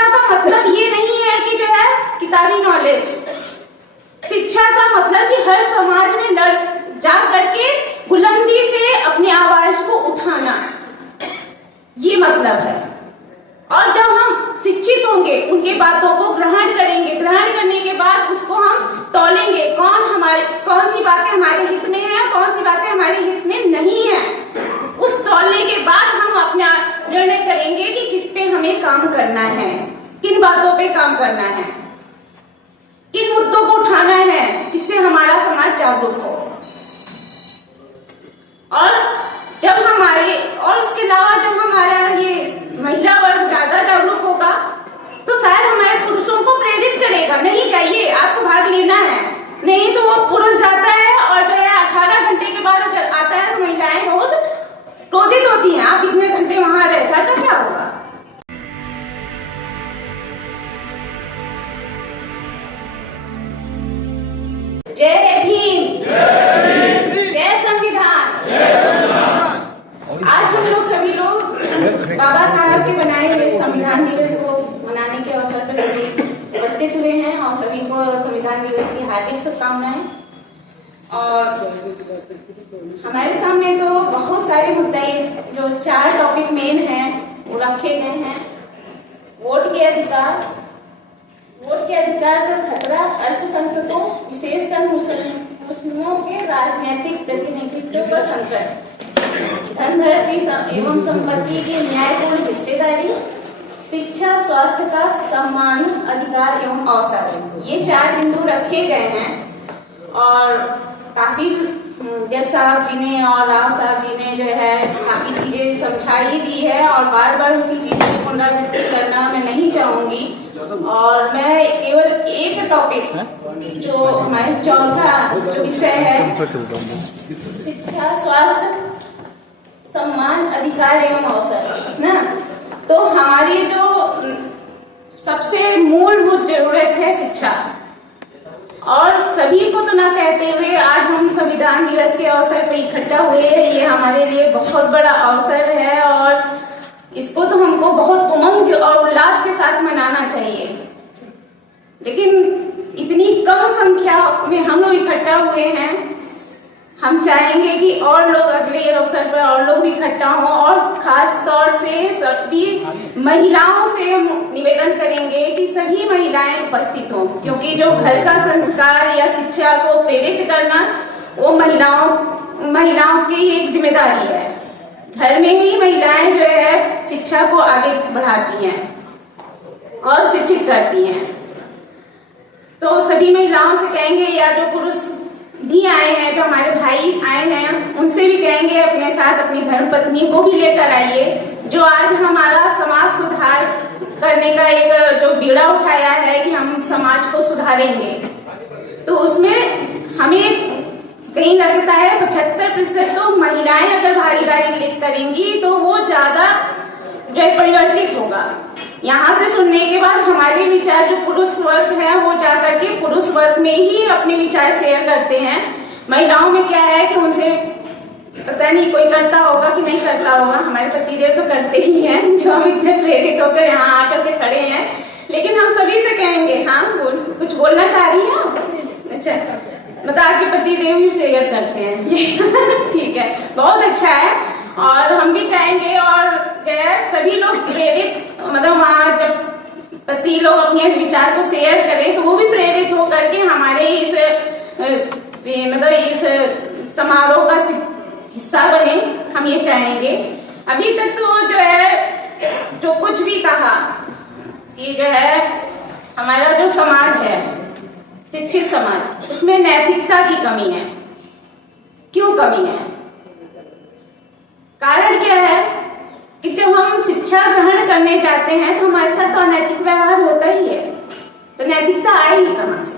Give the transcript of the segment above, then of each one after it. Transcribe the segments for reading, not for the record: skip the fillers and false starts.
शिक्षा का मतलब ये नहीं है कि जो है किताबी नॉलेज। शिक्षा का मतलब कि हर समाज में जा करके बुलंदी से अपनी आवाज को उठाना, ये मतलब है। और जब हम शिक्षित होंगे, उनके बातों को ग्रहण करेंगे, ग्रहण करने के बाद उसको हम तौलेंगे, कौन सी बातें हमारे हित में है, कौन सी बातें हमारे हित में नहीं है। उस तौलने के बाद हम अपना निर्णय करेंगे कि किस पे हमें काम करना है, किन बातों पे काम करना है, किन मुद्दों को उठाना है, जिससे हमारा समाज जागरूक हो। और उसके अलावा जब हमारा ये महिला वर्ग ज्यादा जागरूक होगा तो शायद हमारे पुरुषों को प्रेरित करेगा, नहीं चाहिए आपको भाग लेना है। नहीं तो वो पुरुष जाता है और जो है 18 घंटे के बाद अगर आता है तो महिलाएं बहुत क्रोधित होती हैं, आप इतने घंटे वहां रहता तो क्या होगा। जय भीम, जय संविधान। आज हम लोग सभी लोग बाबा साहब के बनाए हुए संविधान दिवस को मनाने के अवसर पर सभी उपस्थित हुए हैं और सभी को संविधान दिवस की हार्दिक शुभकामनाएं। और हमारे सामने तो बहुत सारे मुद्दे, जो 4 टॉपिक मेन हैं वो रखे गए हैं। वोट के अधिकार का खतरा, अल्पसंख्यकों विशेषकर मुस्लिमों के राजनीतिक प्रतिनिधित्व पर संकट, धनधरती एवं संपत्ति की न्यायपूर्ण हिस्सेदारी, शिक्षा, स्वास्थ्य का सम्मान, अधिकार एवं अवसर, ये 4 बिंदु रखे गए हैं। और काफी जज साहब जी ने और राव साहब जी ने जो है काफी चीजें समझाई दी है और बार बार उसी चीज की पुनरावृत्ति करना मैं नहीं चाहूंगी। और मैं केवल एक टॉपिक, जो हमारे चौथा जो विषय है, शिक्षा, स्वास्थ्य, सम्मान, अधिकार एवं अवसर ना, तो हमारी जो सबसे मूलभूत जरूरत है शिक्षा। और सभी को तो ना कहते हुए आज हम संविधान दिवस के अवसर पर इकट्ठा हुए हैं, ये हमारे लिए बहुत बड़ा अवसर है और इसको तो हमको बहुत उमंग और उल्लास के साथ मनाना चाहिए। लेकिन इतनी कम संख्या में हम लोग इकट्ठा हुए हैं, हम चाहेंगे कि और लोग अगले अवसर पर और लोग भी इकट्ठा हों और खास तौर से सभी महिलाओं से हम निवेदन करेंगे कि सभी महिलाएं उपस्थित हों, क्योंकि जो घर का संस्कार या शिक्षा को प्रेरित करना वो महिलाओं की एक जिम्मेदारी है। घर में ही महिलाएं जो है शिक्षा को आगे बढ़ाती हैं और शिक्षित करती हैं। तो सभी महिलाओं से कहेंगे, या जो पुरुष भी आए हैं, जो हमारे भाई आए हैं, उनसे भी कहेंगे अपने साथ अपनी धर्मपत्नी को भी लेकर आइए, जो आज हमारा समाज सुधार करने का एक जो बीड़ा उठाया है कि हम समाज को सुधारेंगे। तो उसमें हमें कहीं लगता है 75% तो महिलाएं अगर भागीदारी करेंगी तो वो ज्यादा जो है परिवर्तित होगा। यहाँ से सुनने के बाद हमारे विचार जो पुरुष वर्ग है वो जाकर के पुरुष वर्ग में ही अपने विचार शेयर करते हैं। महिलाओं में क्या है कि उनसे पता नहीं कोई करता होगा कि नहीं करता होगा, हमारे पतिदेव तो करते ही हैं, जो हम इतने प्रेरित होकर यहाँ आकर के खड़े हैं। लेकिन हम सभी से कहेंगे, हाँ कुछ बोलना चाह रही है आप? अच्छा, मतलब आपके पतिदेव भी शेयर करते हैं ठीक है, बहुत अच्छा है। और हम भी चाहेंगे और जो है सभी लोग प्रेरित, मतलब वहाँ जब पति लोग अपने विचार को शेयर करें तो वो भी प्रेरित होकर के हमारे इस समारोह का हिस्सा बने, हम ये चाहेंगे। अभी तक तो जो है जो कुछ भी कहा कि जो है हमारा जो समाज है, शिक्षित समाज, उसमें नैतिकता की कमी है। क्यों कमी है? कारण क्या है कि जब हम शिक्षा ग्रहण करने जाते हैं तो हमारे साथ तो अनैतिक व्यवहार होता ही है, तो नैतिकता आएगी कहां से?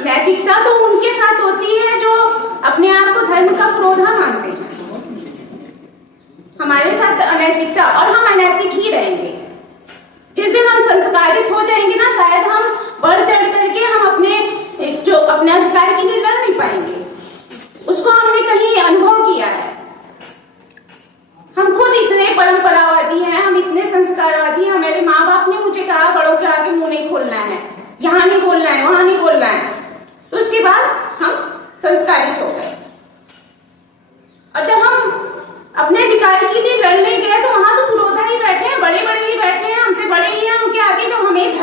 नैतिकता तो उनके साथ होती है जो अपने आप को धर्म का प्रोधा मानते हैं। हमारे साथ अनैतिकता, और हम अनैतिक ही रहेंगे। जिस दिन हम संस्कारित हो जाएंगे ना, शायद हम बढ़ चढ़ करके हम अपने अधिकार के लिए लड़ नहीं पाएंगे। उसको हमने कहीं अनुभव किया है। हम खुद इतने परंपरावादी हैं, हम इतने संस्कारवादी हैं, हमारे माँ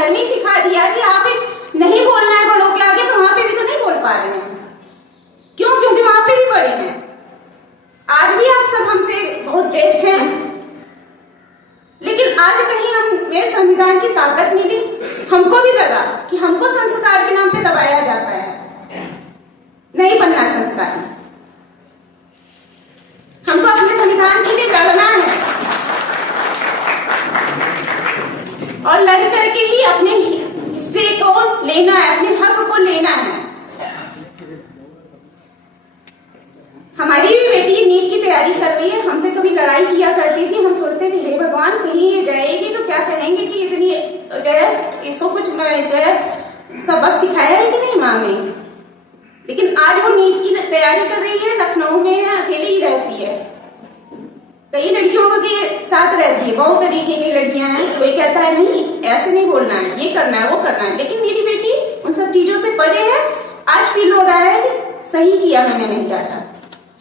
घर में ही सिखा दिया कि आप नहीं बोलना है बड़ों के आगे, तो वहां पे भी तो नहीं बोल पा रहे हैं। क्यों? क्योंकि वहां पे भी बड़े हैं। आज भी आप सब हमसे बहुत ज्येष्ठ हैं, लेकिन आज कहीं हमें संविधान की ताकत मिली, हमको भी लगा कि हमको संस्कार के नाम पे दबाया जाता है, नहीं बनना संस्कारी। हमको अपने संविधान के लिए लड़ना है और लड़ करके ही अपने हिस्से को लेना है, अपने हक को लेना है। हमारी भी बेटी नीट की तैयारी कर रही है, हमसे कभी लड़ाई किया करती थी। हम सोचते थे हे भगवान, कहीं ये जाएगी तो क्या कहेंगे कि इतनी इसको कुछ सबक सिखाया है कि नहीं माँ ने। लेकिन आज वो नीट की तैयारी कर रही है, लखनऊ में है, अकेली ही रहती है। कई लड़कियों के साथ रहती है, बहुत तरीके की लड़कियां हैं। कोई कहता है नहीं ऐसे नहीं बोलना है, ये करना है, वो करना है, लेकिन मेरी बेटी उन सब चीजों से परे है। आज फील हो रहा है कि सही किया मैंने नहीं डांटा,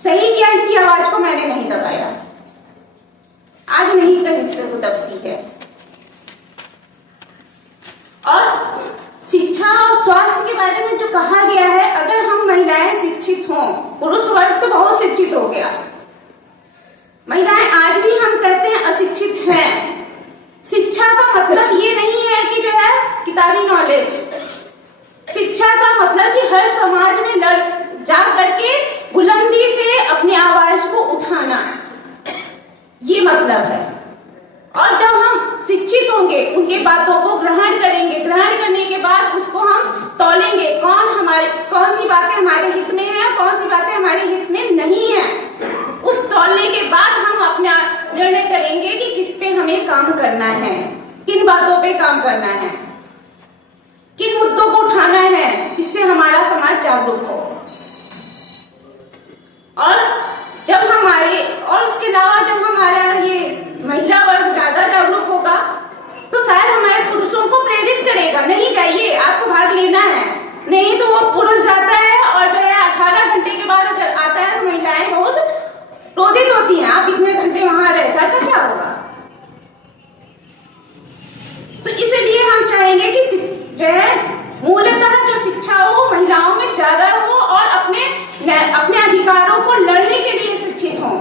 सही किया इसकी आवाज को मैंने नहीं दबाया। आज नहीं कहीं से वो दबती है। और शिक्षा और स्वास्थ्य के बारे में जो कहा गया है, अगर हम महिलाएं शिक्षित हों, पुरुष वर्ग तो बहुत शिक्षित हो गया, महिलाएं आज भी हम कहते हैं अशिक्षित हैं। शिक्षा का मतलब ये नहीं है कि जो है किताबी नॉलेज। शिक्षा का मतलब कि हर समाज में जा करके बुलंदी से अपनी आवाज को उठाना, ये मतलब है। और जब हम शिक्षित होंगे, उनके बातों को ग्रहण करेंगे, ग्रहण करने के बाद उसको हम तौलेंगे, कौन सी बातें हमारे हित में है, कौन सी बातें हमारे हित में नहीं है। उस तौलने के बाद हम अपना निर्णय करेंगे कि किस पे हमें काम करना है, किन बातों पे काम करना है, किन मुद्दों को उठाना है, जिससे हमारा समाज जागरूक हो। और उसके अलावा जब हमारा ये महिला वर्ग ज्यादा जागरूक होगा, तो शायद हमारे पुरुषों को प्रेरित करेगा, नहीं जाइए, आपको भाग लेना है। नहीं तो वो पुरुष जाता है और जो है 18 घंटे के बाद अगर आता है तो महिलाएं बहुत क्रोधित होती हैं, आप इतने घंटे वहां रहता तो क्या होगा। तो इसलिए हम चाहेंगे कि जो है मूलतः जो शिक्षा हो महिलाओं में ज्यादा हो और अपने अधिकारों को लड़ने के लिए शिक्षित हों।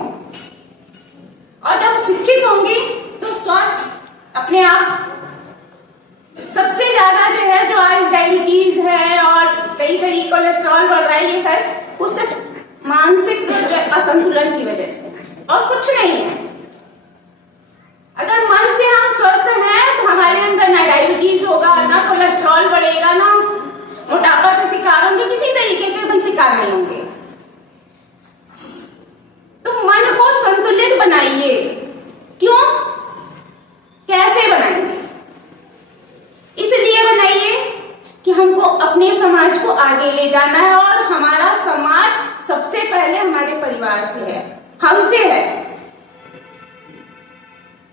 और जब शिक्षित होंगी तो स्वास्थ्य अपने आप, सबसे ज्यादा जो है जो आज डायबिटीज है और कई तरीके कोलेस्ट्रॉल बढ़ रहा है, ये सब वो सिर्फ मानसिक असंतुलन की वजह से और कुछ नहीं है। अगर मन से हम स्वस्थ हैं तो हमारे अंदर ना डायबिटीज होगा, ना कोलेस्ट्रॉल बढ़ेगा, ना मोटापा का शिकार होंगे, किसी तरीके के भी शिकार नहीं होंगे। तो मन को संतुलित बनाइए। क्यों? कैसे बनाएंगे? इसलिए बनाइए कि हमको अपने समाज को आगे ले जाना है और हमारा समाज सबसे पहले हमारे परिवार से है, हमसे है।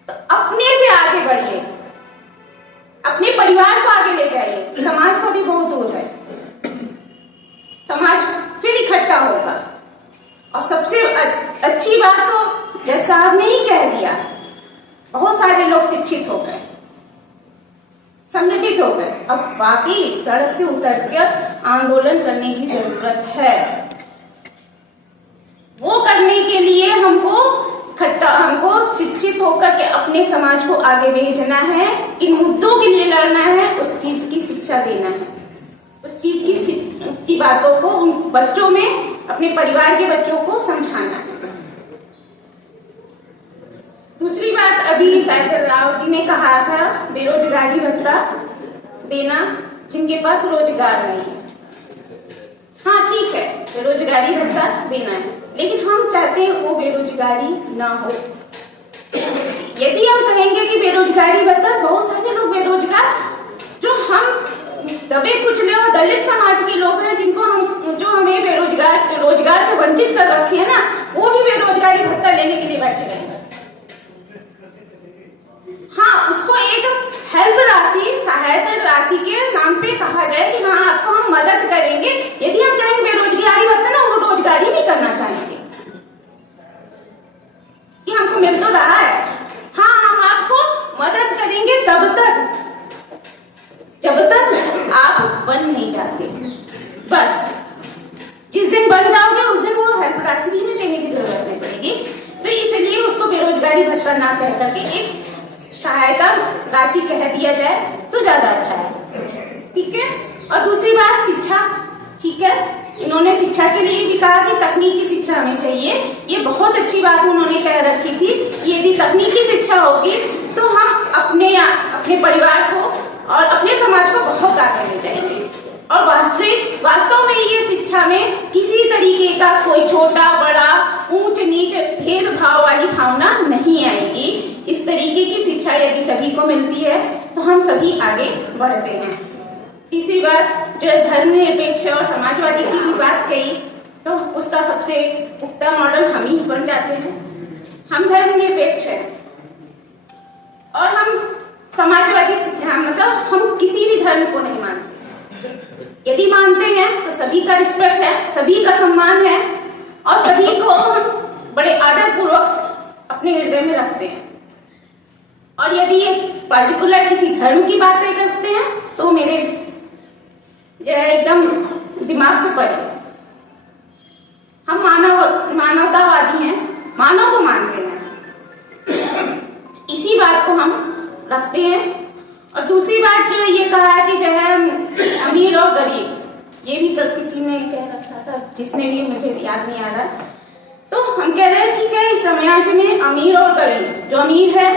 तो अपने से आगे बढ़िए, अपने परिवार को आगे ले जाइए। समाज तो भी बहुत दूर है, समाज फिर इकट्ठा होगा। और सबसे अच्छी बात तो जैसा आपने ही कह दिया, बहुत सारे लोग शिक्षित हो गए, संगठित हो गए। अब बाकी सड़क पे उतरकर आंदोलन करने की जरूरत है। वो करने के लिए हमको शिक्षित होकर के अपने समाज को आगे भेजना है, इन मुद्दों के लिए लड़ना है, उस चीज की शिक्षा देना है, उस चीज की बातों को उन बच्चों में, अपने परिवार के बच्चों को समझाना है। दूसरी बात, अभी साइकिल राव जी ने कहा था बेरोजगारी भत्ता देना जिनके पास रोजगार नहीं है। हाँ ठीक है, बेरोजगारी भत्ता देना है, लेकिन हम चाहते हैं वो बेरोजगारी ना हो। यदि हम कहेंगे कि बेरोजगारी भत्ता, बहुत सारे लोग बेरोजगार जो हम दबे कुचले और दलित समाज के लोग हैं, जो हमें रोजगार से वंचित कर रखे हैं ना, वो भी बेरोजगारी भत्ता लेने के लिए बैठे रहेंगे। हाँ, उसको एक हेल्प राशि, सहायता राशि के नाम पे कहा जाए कि हाँ आपको हम मदद करेंगे। यदि हम चाहेंगे बेरोजगारी भत्ता ना, वो रोजगारी नहीं करना चाहेंगे कि हमको मिल तो रहा है, हाँ हम आपको मदद करेंगे तब तक जब तक आप बन नहीं जाते। बस जिस दिन बन जाओगे उस दिन वो हेल्प राशि भी देने की जरूरत नहीं पड़ेगी। तो इसलिए उसको बेरोजगारी भत्ता ना कह करके एक सहायता राशि कह दिया जाए तो ज्यादा अच्छा है, ठीक है। और दूसरी बात शिक्षा, ठीक है, इन्होंने शिक्षा के लिए भी कहा कि तकनीकी शिक्षा हमें चाहिए। ये बहुत अच्छी बात उन्होंने कह रखी थी कि यदि तकनीकी शिक्षा होगी तो हम अपने परिवार को और अपने समाज को बहुत आगे ले जाएंगे। और वास्तव में ये शिक्षा में किसी तरीके का कोई छोटा बड़ा ऊंच नीच भेदभाव वाली भावना नहीं आएगी। इस तरीके की शिक्षा यदि सभी को मिलती है तो हम सभी आगे बढ़ते हैं। तीसरी बात, जो धर्मनिरपेक्ष और समाजवादी की भी बात कही, तो उसका सबसे उत्तम मॉडल हम ही बन जाते हैं। हम धर्मनिरपेक्ष हैं और हम समाजवादी, मतलब हम किसी भी धर्म को नहीं मानते। यदि मानते हैं तो सभी का रिस्पेक्ट है, सभी का सम्मान है और सभी को हम बड़े आदर पूर्वक अपने हृदय में रखते हैं। और यदि ये पर्टिकुलर किसी धर्म की बातें करते हैं तो मेरे एकदम दिमाग से परे। हम मानवतावादी हैं, मानव को मानते हैं, इसी बात को हम रखते हैं। और दूसरी बात जो ये कहा कि जो है अमीर और गरीब, ये भी किसी ने कह रखा था, जिसने भी, मुझे याद नहीं आ रहा। तो हम कह रहे हैं ठीक है, इस समाज में अमीर और गरीब, जो अमीर है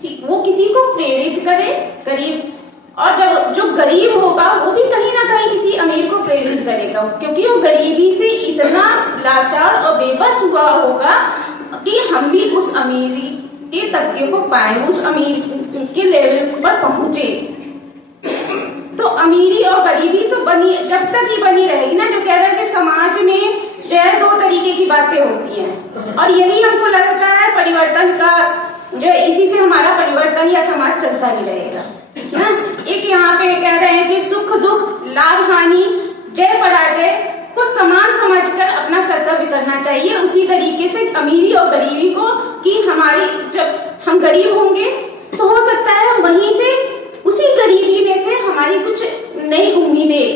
ठीक वो किसी को प्रेरित करे, गरीब, और जब जो गरीब होगा वो भी कहीं ना कहीं किसी अमीर को प्रेरित करेगा, क्योंकि वो गरीबी से इतना लाचार और बेबस हुआ होगा कि हम भी उस अमीरी के तबके को पाए, उस अमीर के लेवल पर पहुंचे। तो अमीरी और गरीबी तो बनी, जब तक ही बनी रहेगी ना। जो कह रहे हैं कि समाज में जो है दो तरीके की बातें होती हैं और यही हमको लगता है परिवर्तन का, जो इसी से हमारा परिवर्तन या समाज चलता ही रहेगा ना। एक यहाँ पे कह रहे हैं कि सुख दुख लाभ हानि जय पराजय को समान समझकर अपना कर्तव्य करना चाहिए। उसी तरीके से अमीरी और गरीबी को, कि हमारी जब हम गरीब होंगे तो हो सकता है वहीं से, उसी गरीबी में से हमारी कुछ नई उम्मीदें,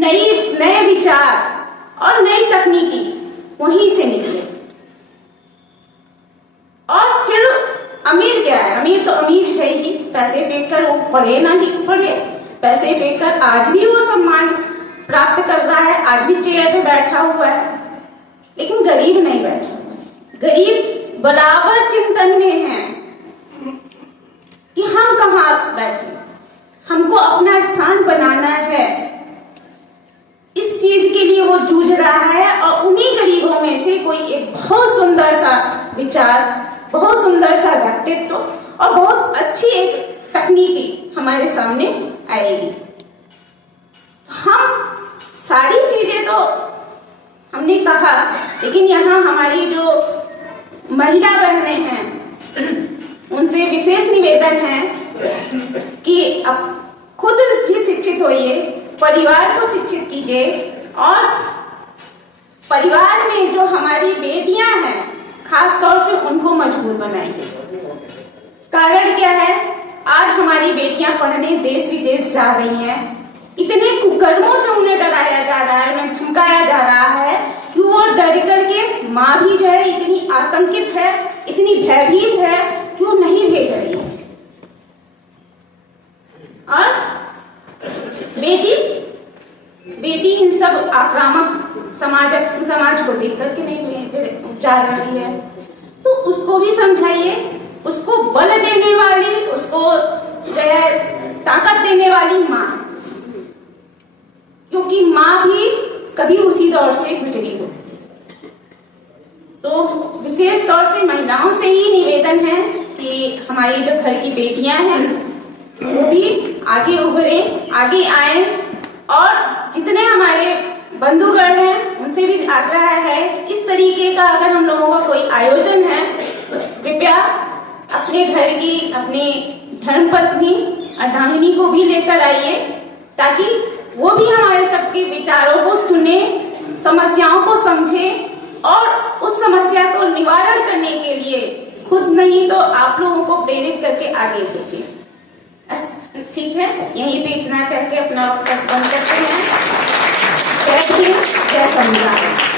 नए विचार और नई तकनीकी वहीं से निकले। और फिर अमीर क्या है? अमीर तो अमीर है ही, पैसे फेंककर वो पढ़े ना ही पढ़े, पैसे फेंककर आज भी वो सम्मान प्राप्त कर रहा है, आज भी चेयर पे बैठा हुआ है। लेकिन गरीब नहीं बैठा हुआ है। गरीब बराबर चिंतन में है कि हम कहाँ बैठे, हमको अपना स्थान बनाना है। इस चीज के लिए वो जूझ रहा है और उन्हीं गरीबों में से कोई एक बहुत सुंदर सा विचार, बहुत सुंदर सा व्यक्तित्व और बहुत अच्छी एक तकनीकी हमारे सामने आएगी। हम सारी चीजें तो हमने कहा, लेकिन यहाँ हमारी जो महिला बहनें हैं उनसे विशेष निवेदन है कि अब खुद भी शिक्षित होइए, परिवार को शिक्षित कीजिए और परिवार में जो हमारी बेटियां हैं खास तौर से उनको मजबूत बनाइए। कारण क्या है? आज हमारी बेटियां पढ़ने देश विदेश जा रही हैं, इतने कुकर्मों से उन्हें डराया जा रहा है, उन्हें धमकाया जा रहा है कि वो डर करके, माँ भी जो है इतनी आतंकित है, इतनी भयभीत है कि वो नहीं भेज रही है। और बेटी इन सब आक्रामक समाज को देख करके नहीं जा रही है, तो उसको भी समझाइए, उसको बल देने वाली, उसको जो है ताकत देने वाली माँ, क्योंकि माँ भी कभी उसी दौर से गुजरी हो। तो विशेष तौर से महिलाओं से ही निवेदन है कि हमारी जो घर की बेटियां हैं वो भी आगे उभरे, आगे आए और जितने हमारे बंधुगण हैं उनसे भी आग्रह है, इस तरीके का अगर हम लोगों का कोई आयोजन है कृपया अपने घर की, अपनी धर्मपत्नी अर्धांगिनी को भी लेकर आइए, ताकि वो भी हमारे सबके विचारों को सुने, समस्याओं को समझे और उस समस्या को निवारण करने के लिए खुद नहीं तो आप लोगों को प्रेरित करके आगे भेजें। ठीक है, यहीं पे इतना करके अपना वक्त बंद करते हैं। जय हिंद, जय संविधान।